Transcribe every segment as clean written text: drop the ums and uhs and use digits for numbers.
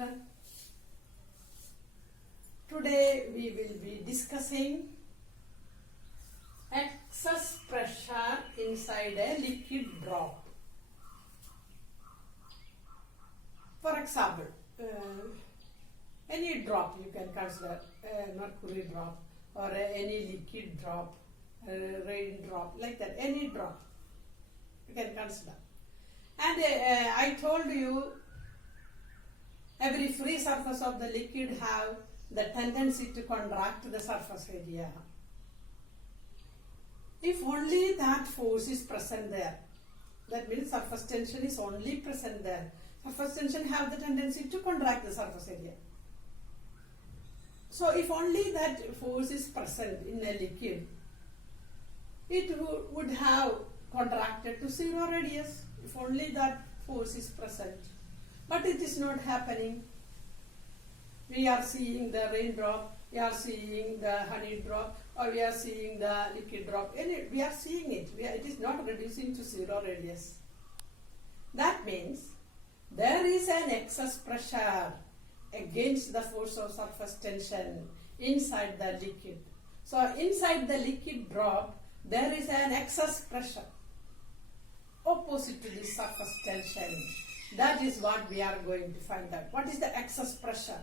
children. Today we will be discussing excess pressure inside a liquid drop. For example, any drop you can consider a mercury drop or any liquid drop, rain drop, like that, any drop you can consider. And I told you every free surface of the liquid have the tendency to contract the surface area. If only that force is present there, that means surface tension is only present there. Surface tension have the tendency to contract the surface area. So if only that force is present in a liquid, it would have contracted to zero radius if only that force is present. But it is not happening. We are seeing the raindrop, we are seeing the honey drop, or we are seeing the liquid drop. We are seeing it. It is not reducing to zero radius. That means there is an excess pressure against the force of surface tension inside the liquid. So inside the liquid drop, there is an excess pressure opposite to the surface tension. That is what we are going to find out. What is the excess pressure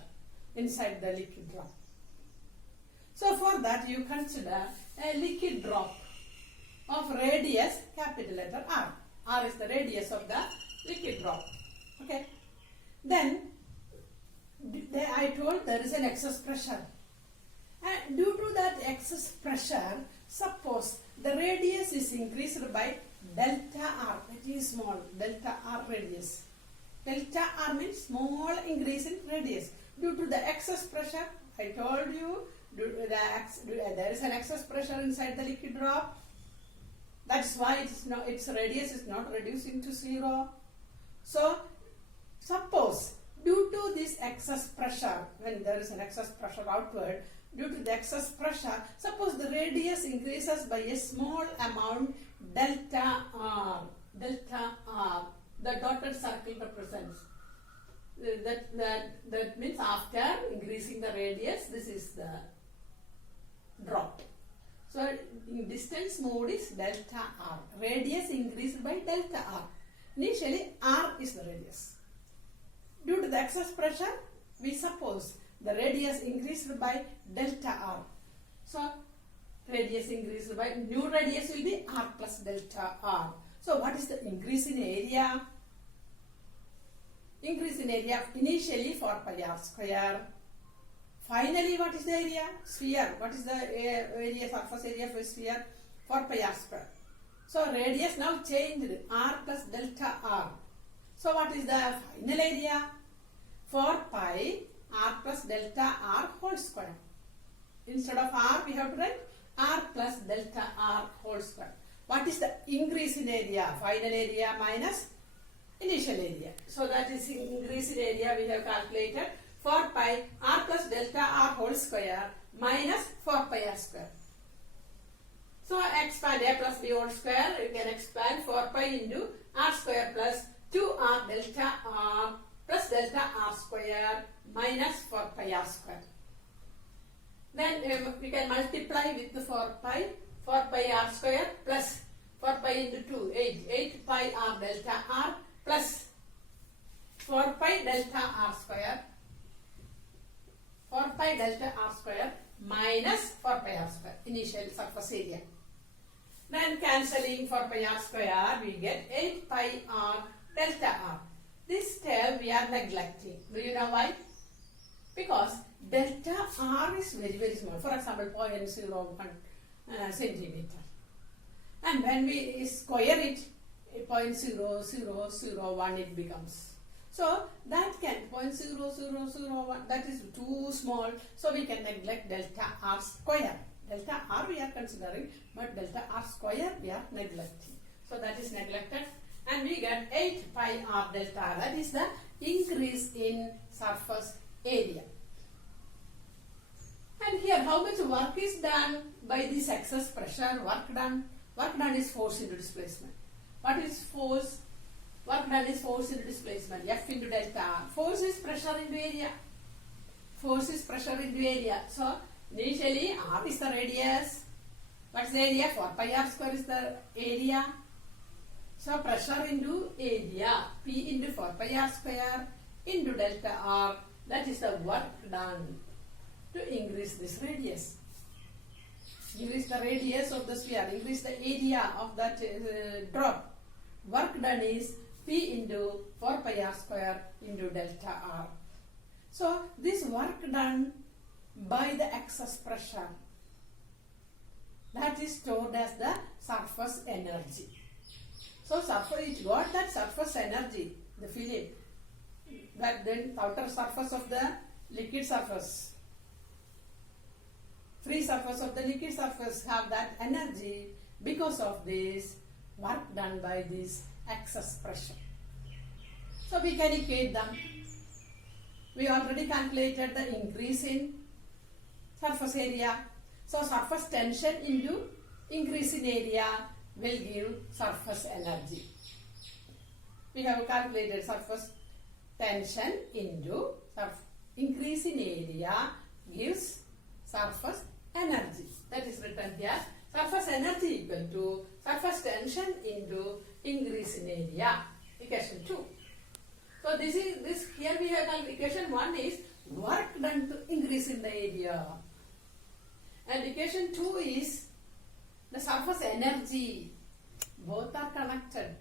inside the liquid drop? So for that you consider a liquid drop of radius capital letter R. R is the radius of the liquid drop. Okay. Then I told there is an excess pressure. And due to that excess pressure, suppose the radius is increased by delta R, that is small, delta R radius. Delta R means small increase in radius. Due to the excess pressure, I told you, there is an excess pressure inside the liquid drop. That's why its radius is not reducing to zero. So, suppose due to this excess pressure, when there is an excess pressure outward, due to the excess pressure, suppose the radius increases by a small amount, delta R. Delta R, the dotted circle represents. That means after increasing the radius, this is the drop. So in distance mode is delta R. Radius increased by delta R. Initially R is the radius. Due to the excess pressure, we suppose the radius increased by delta R. So radius increased by, new radius will be R plus delta R. So what is the increase in area? Increase in area initially 4 pi R square. Finally, what is the area? Sphere. What is the area, surface area of a sphere? 4 pi R square. So radius now changed, R plus delta R. So what is the final area? 4 pi R plus delta R whole square. Instead of R, we have to write R plus delta R whole square. What is the increase in area? Final area minus initial area. So that is increase in area we have calculated 4 pi R plus delta R whole square minus 4 pi R square. So expand A plus B whole square, you can expand 4 pi into R square plus 2R delta R plus delta R square minus 4 pi R square. Then we can multiply with the 4 pi R square plus 4 pi into 2, 8 pi R delta R plus 4 pi delta R square, 4 pi delta R square minus 4 pi R square, initial surface area. Then cancelling 4 pi R square, we get 8 pi R delta R. This term we are neglecting. Do you know why? Because delta R is very, very small. For example, 0.01 centimeter. And when we square it, 0.0001 it becomes. So that can 0.0001, that is too small. So we can neglect delta R square. Delta R we are considering, but delta R square we are neglecting. So that is neglected. And we get 8 pi R delta R. That is the increase in surface area. And here how much work is done by this excess pressure? Work done is force into displacement. What is force? Work done is force into displacement, F into delta R. Force is pressure into area. Force is pressure into area. So, initially R is the radius. What's the area? 4 pi R square is the area. So, pressure into area, P into 4 pi R square into delta R. That is the work done to increase this radius. Increase the radius of the sphere, increase the area of that drop. Work done is P into 4 pi R square into delta R. So, this work done by the excess pressure, that is stored as the surface energy. So, it got that surface energy, the film, that then outer surface of the liquid surface, free surface of the liquid surface have that energy because of this work done by this excess pressure. So, we can equate them. We already calculated the increase in surface area. So, surface tension into increase in area will give surface energy. We have calculated surface tension into increase in area gives surface energy. That is written here. Surface energy equal to surface tension into increase in area. Equation 2. So this here we have called equation 1 is work done to increase in the area. And equation 2 is the surface energy. Both are connected.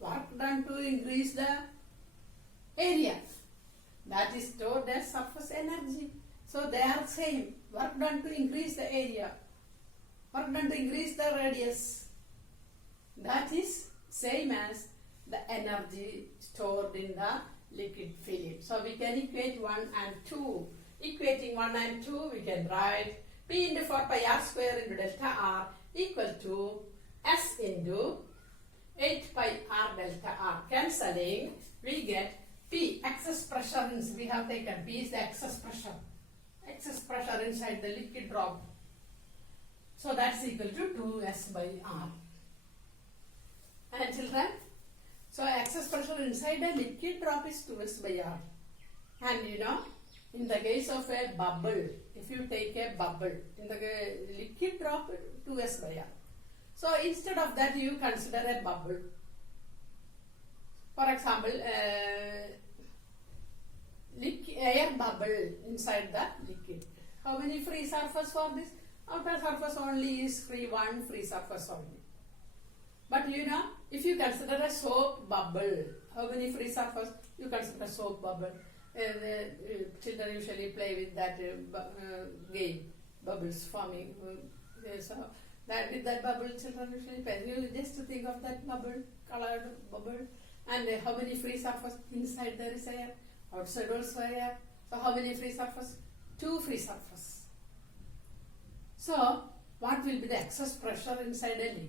Work done to increase the area. That is stored as surface energy. So they are same. Work done to increase the area. Work done to increase the radius. That is same as the energy stored in the liquid film. So we can equate 1 and 2. Equating 1 and 2, we can write P into 4 pi R square into delta R equal to S into 8 pi R delta R. Cancelling, we get P, excess pressure, we have taken P is the excess pressure. Excess pressure inside the liquid drop. So that's equal to 2S by R. And children, so excess pressure inside a liquid drop is 2S by R. And you know, in the case of a bubble, if you take a bubble, in the liquid drop, 2S by R. So instead of that, you consider a bubble. For example, air bubble inside the liquid. How many free surface for this? Outer surface only is free, one free surface only. But you know, if you consider a soap bubble, how many free surface? You consider a soap bubble. Children usually play with that game, bubbles forming. So that with that bubble, children usually play. You just think of that bubble, colored bubble, and how many free surface inside there is air, outside also air. So how many free surface? 2 free surface. So what will be the excess pressure inside a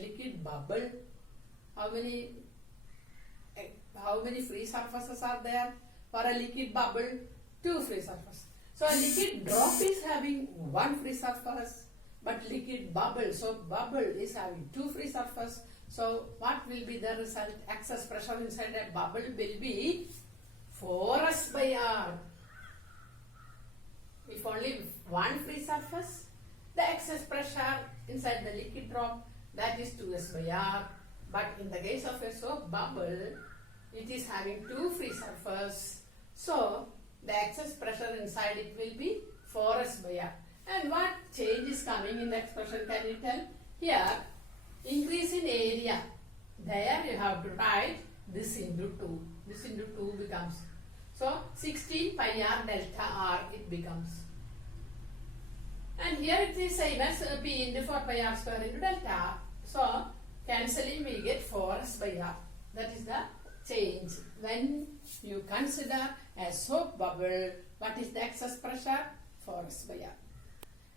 liquid bubble? How many free surfaces are there? For a liquid bubble, 2 free surfaces. So a liquid drop is having 1 free surface, but liquid bubble, so bubble is having 2 free surfaces. So what will be the result? Excess pressure inside a bubble will be 4S by R. If only 1 free surface, the excess pressure inside the liquid drop, that is 2S by R. But in the case of a soap bubble, it is having 2 free surfaces. So the excess pressure inside it will be 4S by R. And what change is coming in the expression, can you tell? Here, increase in area. There you have to write this into 2. This into 2 becomes. So 16 pi R delta R it becomes. And here it is same as P into 4 pi R square into delta R. So cancelling we get 4S by R. That is the change. When you consider a soap bubble, what is the excess pressure? 4S by R.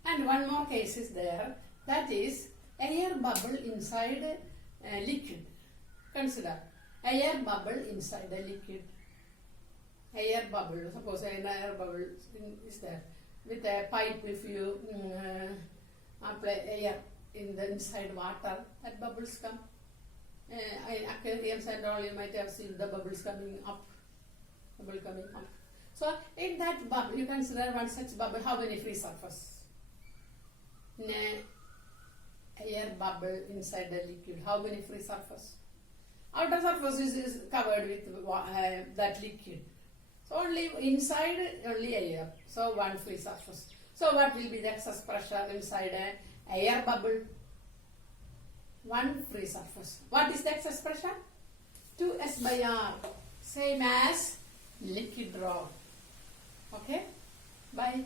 And one more case is there, that is air bubble inside a liquid. Consider air bubble inside a liquid. Air bubble, suppose an air bubble is there. With a pipe, if you apply air in the inside water, that bubbles come. In aquarium aquariums and all, you might have seen the bubbles coming up. Bubble coming up. So in that bubble, you consider one such bubble, how many free surface? In a air bubble inside the liquid, how many free surface? Outer surface is covered with that liquid. So only inside, only air. So one free surface. So what will be the excess pressure inside a air bubble? One free surface. What is the excess pressure? 2S by R. Same as liquid drop. Okay? Bye.